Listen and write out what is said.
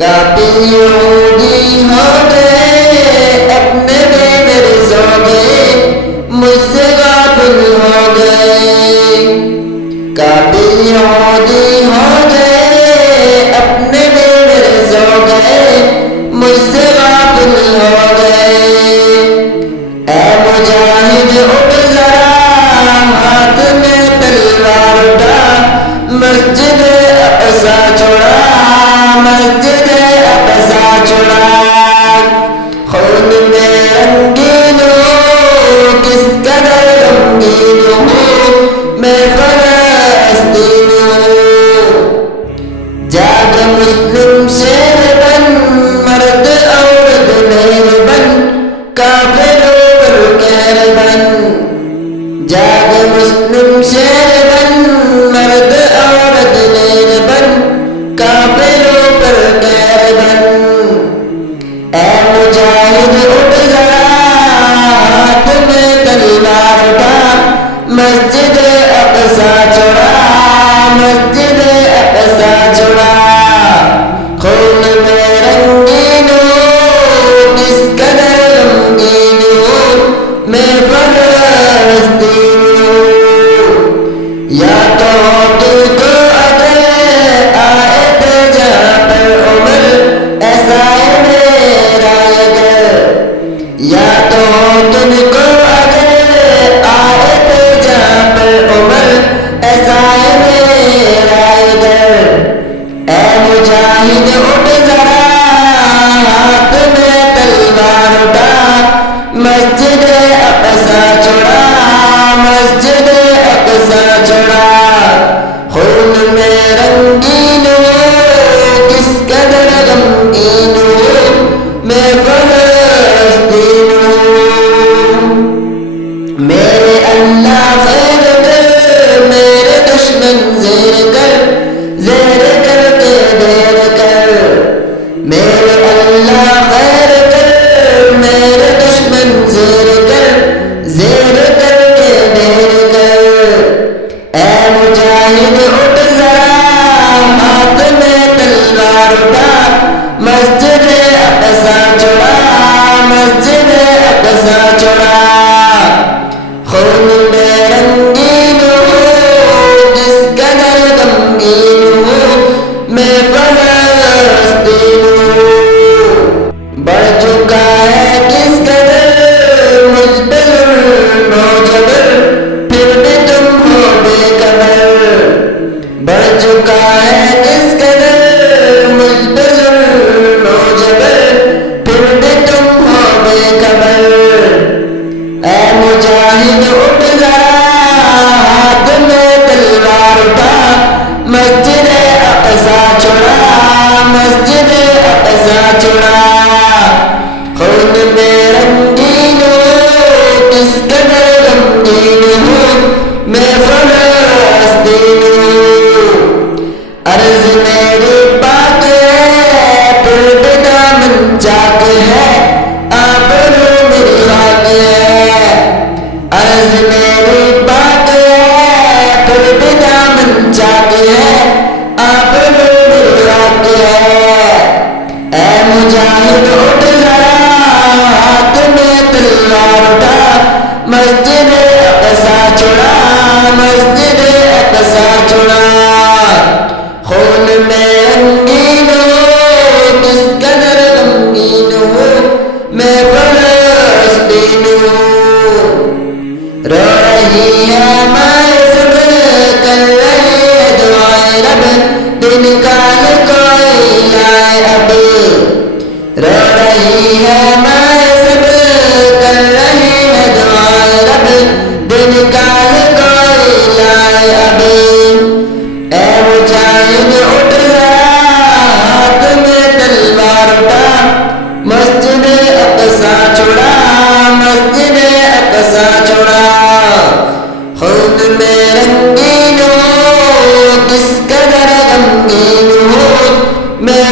قاتل یہودی ہو گئے، اپنے بے مرز ہو گئے، مجھ سے غافل ہو گئے۔ قاتل یہودی ہو گئے، اپنے بے مرز ہو گئے، مجھ سے غافل ہو گئے۔ اے مجاہد اٹھ ذرا، ہاتھ میں تلوار اٹھا، مسجد اقصی چھوڑا، مسجد اقصی چھوڑا۔ خون میں رنگین ہوں، کس قدر رنگین ہوں میں فلسطین ہوں۔ جاگ مسلم شیر بن، مرد عورت مہر بن، کافروں پر کہر بن۔ جاگ مسلم شیر بن، مرد عورت مہر بن، کافروں پر کہر بن۔ اے مجاہد اٹھ ذرا، ہاتھ میں تلوار اٹھا، مسجد اقصی چھوڑا، مسجد اقصی چھوڑا۔ خون میں رنگین ہوں، کس قدر رنگین ہوں میں فلسطین ہوں۔ یا تو تم کو اگر آئے تھے جہاں پر عمر، ایسا ہے میرا اگر۔ یا تو تم کو اگر آئے تھے جہاں پر عمر، ایسا ہے میرا اگر۔ اے مجاہد اٹھ ذرا، ہاتھ میں تلوار اٹھا، مسجد اقصی چھوڑا، مسجد اقصی چھوڑا۔ خون میں رنگین ہوں، کس قدر غمگین ہوں میں فلسطین ہوں۔ میرے اللہ خیر کر، میرے دشمن زیر کر، زیر کر کے دیر کر۔ میرے اللہ خیر کر، میرے دشمن زیر کر، زیر کر کے دیر کر۔ اے مجاہد اٹھ ذرا، ہاتھ میں تلوار اٹھا، مسجد اقصی چھوڑا، مسجد اقصی چھوڑا۔ خون میں رنگین ہوں، جس قدر غمگین ہوں میں فلسطین ہوں۔ بڑھ چکا ہے کس قدر مجھ پہ ظلم و جبر، پھر بھی تم ہو بے خبر۔ بڑھ چکا ہے کس قدر مجھ پہ ظلم و جبر، پھر بھی تم ہو بے خبر۔ اے مجاہد اٹھ ذرا، ہاتھ میں تلوار اٹھا، مسجد اقصی چھوڑا، مسجد اقصی چھوڑا۔ خون میں رنگین ہوں، کس قدر غمگین ہوں میں فلسطین ہوں۔ عرض میری پاک ہے، پھر بھی دامن چاک ہے، آبرو میری خاک ہے۔ عرض میری پاک ہے، پھر بھی دامن چاک ہے، آبرو میری خاک ہے۔ اے مجاہد اٹھ ذرا، ہاتھ میں تلوار اٹھا، مسجد اقصی چھوڑا، مسجد اقصی چھوڑا۔ خون میں رنگین ہوں، کس قدر غمگین ہوں میں فلسطین ہوں۔ رو رہی ہے مائیں سب، کر رہی ہے دعائیں رب، دن کال کوئی لائے اب۔ رو رہی ہے مائیں سب، کر رہی ہے دعائیں رب، دن کال کوئی لائے اب۔ اے مجاہد اٹھ ذرا، ہاتھ میں تلوار اٹھا، مسجد اقصی چھوڑا، مسجد اقصی چھوڑا۔ خون میں رنگین ہوں، کس قدر غمگین ہوں میں